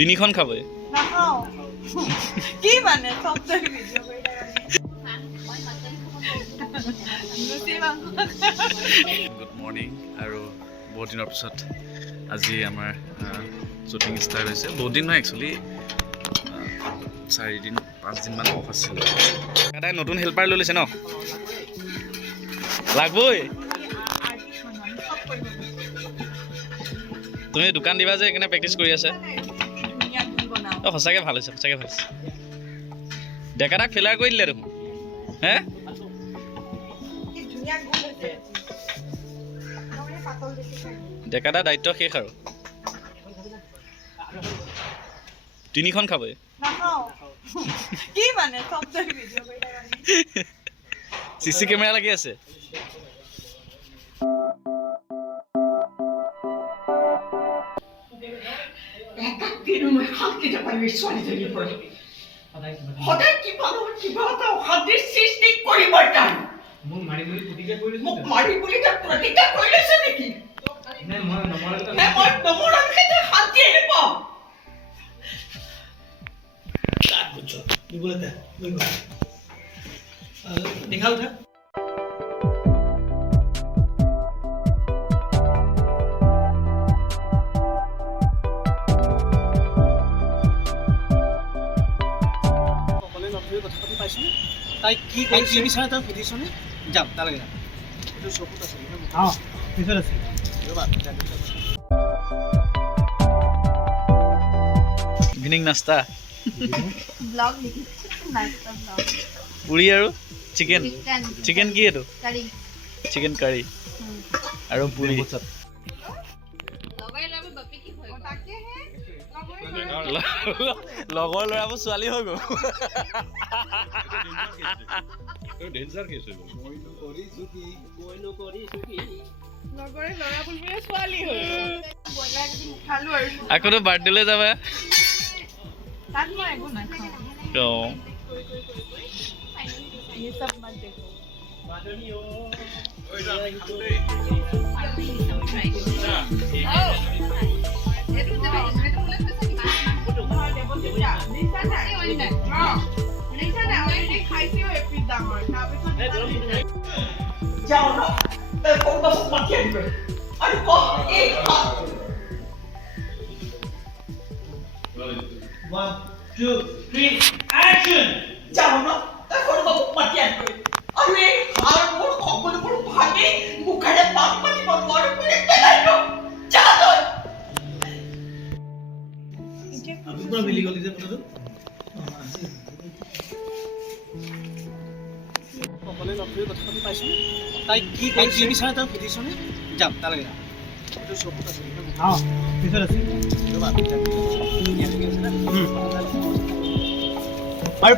তিনিখন খাবই নাখাও কি মানে সবটা ভিডিও কৰি গুড মৰ্ণিং আৰু বহুত দিনৰ পিছত আজি আমাৰ শ্বুটিং ষ্টাৰ্ট হৈছে বহুত দিন নহয় একচুৱেলি 4 দিন 5 দিনমান অফ আছিল এটাই নতুন হেল্পাৰ লৈ লৈছে ন লাগবই তুমি দোকান দিবা যে সেইকাৰণে প্ৰেক্টিচ কৰি আছে সঁচাকৈ ভাল হৈছে সঁচাকৈ ভাল হৈছে ডেকাটাক ফেলাৰ কৰি দিলে দেখোন হে ডেকাটা দায়িত্ব শেষ আৰু তিনিখন খাবই কি মানে সবটা ভিডিও কৰি চিচি কেমেৰা লাগি আছে সদায় কিবা নহয় কিবা এটা অশান্তিৰ সৃষ্টি কৰিব টান মোক মাৰি বুলি প্ৰতিজ্ঞা কৰিছে মোক মাৰি বুলি তাক প্ৰতিজ্ঞা কৰিছে নেকি মই নমৰালৈকে শান্তি আহিব তাত বুঝছো দিবলৈ দে দেখা উঠা তাই কি কি বিচাৰে তই সুধিছনে যাম তালৈকে যাম এইটো চকুত আছে অঁ পিছত আছে ইভিনিং নাস্তা ব্লগ লিখি নাস্তা ব্লগ পুৰি আৰু চিকেন চিকেন কি এইটো কাৰী চিকেন কাৰী আৰু পুৰি লগৰ ল'ৰাবোৰ ছোৱালী হৈ গ'ল ডেঞ্জাৰ কেছ হৈ গ'ল লগৰে ল'ৰা বুলিয়ে ছোৱালী হ'ল খালো আৰু আকৌ বাৰ্থডেলৈ যাবা তাত মই একো নাখাওঁ অঁ ये सब मत देखो যাও না এই কোনটা মাটি আনবে আরে কো এই 1 2 3 অ্যাকশন যাও না এই কোনটা মাটি আনবে আরে আর মোর খবর পুরো ভাগে মুখে পাক পাতি বড় করে পেলাইলো যা তো আমি পুরো মিলি গলি যে বলতো সকলে লগ ধৰি কথা পাতি পাইছো তাই কি কি বিচাৰে তই সুধিছনে যাম তালৈকে যাম এইটো চকুত আছে অঁ পিছত আছে আৰু